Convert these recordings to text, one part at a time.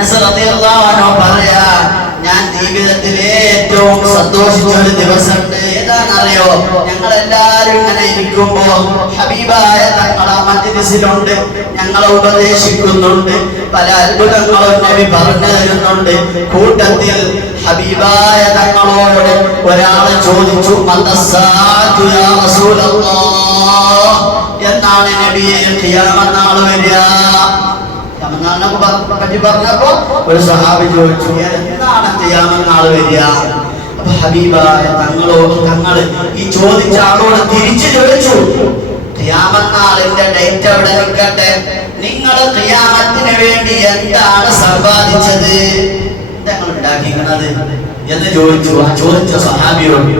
അനസ് റളിയല്ലാഹു അൻഹു പറയാ, ഞാൻ ജീവിതത്തിൽ ഏറ്റവും സന്തോഷിച്ച ഒരു ദിവസമുണ്ട്. ഏതാണെന്നറിയോ? ഞങ്ങൾ എല്ലാവരും ഇങ്ങനെ ഇരിക്കുമ്പോ ഹബീബായ തങ്ങളെ മജ്‌ലിസിലുണ്ട്, ഞങ്ങളെ ഉപദേശിക്കുന്നുണ്ട്, പല അത്ഭുതങ്ങളും നബി പറഞ്ഞു തരുന്നുണ്ട്. കൂട്ടത്തിൽ ഹബീബായ തങ്ങളോട് ഒരാളെ ചോദിച്ചു, മതസ്സാഅതു യാ റസൂലല്ലാഹ്, എന്നാണ് നബിയെ ഖിയാമത്ത് നാൾ വരിക? പറ്റി പറഞ്ഞപ്പോ ഒരു സഹാബി ചോദിച്ചു, എന്നാണ് ഖിയാമത്ത് നാൾ വരിക? അപ്പൊ ഹബീബായ തങ്ങള് ഈ ചോദിച്ച ആളോട് തിരിച്ചു ചോദിച്ചു, ഖിയാമത്ത് നാളിന്റെ ഡേറ്റ് അവിടെ നിൽക്കട്ടെ, നിങ്ങൾ ഖിയാമത്തിന് വേണ്ടി എന്താണ് സമ്പാദിച്ചത്, എന്താണ് ഉണ്ടാക്കിക്കുന്നത് എന്ന് ചോദിച്ചു. ആ ചോദിച്ച സഹാബിയോട്,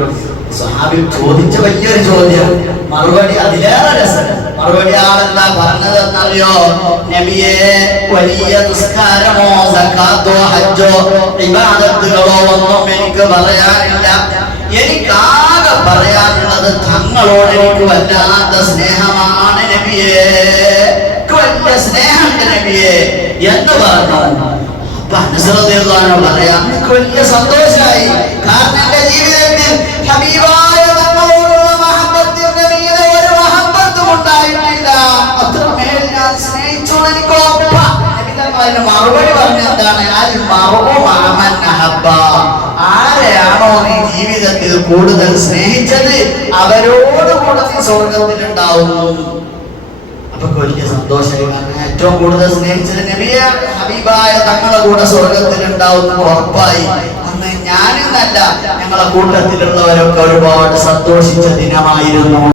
സഹാബി ചോദിച്ച വലിയൊരു ചോദ്യം, മറുപടി അതിലേറെ രസം. മറുപടി ആളെന്താ പറഞ്ഞതെന്നറിയോ? നബിയെ, വലിയ നിസ്കാരമോ സക്കാത്തോ ഹജ്ജോ ഇബാദത്തുകളോ ഒന്നും എനിക്ക് പറയാനില്ല. എനിക്കാകെ പറയാനുള്ളത് തങ്ങളോട് എനിക്ക് വല്ലാത്ത സ്നേഹമാണ് നബിയെ, വലിയ സ്നേഹമുണ്ട് നബിയെ എന്ന് പറഞ്ഞു. അപ്പൊ അനസ് റളിയല്ലാഹു അൻഹു പറയാ, എനിക്ക് വലിയ സന്തോഷമായി. കാരണം എന്റെ ജീവിതത്തിൽ ഹബീബായ തങ്ങളോടുള്ള മഹബത്തിന്റെ മീതെ ഒരു മഹബത്തും ഉണ്ടായിട്ടില്ല. അത്രമേൽ ഞാൻ സ്നേഹിച്ചു. എനിക്ക് അതിന് മറുപടി പറഞ്ഞ എന്താണ്? ആരെയാണോ നീ ജീവിതത്തിൽ കൂടുതൽ സ്നേഹിച്ചത് അവരോടുകൂടെ നീ സ്വർഗത്തിലുണ്ടാവുന്നു. അപ്പൊ വലിയ സന്തോഷമായി. ഏറ്റവും കൂടുതൽ സ്നേഹിച്ചത് നബിയെ, ഹബീബായ തങ്ങളെ കൂടെ സ്വർഗത്തിലുണ്ടാവുന്ന ഉറപ്പായി. അന്ന് ഞാനെന്നല്ല, ഞങ്ങളെ കൂട്ടത്തിലുള്ളവരൊക്കെ ഒരുപാട് സന്തോഷിച്ച ദിനമായിരുന്നു.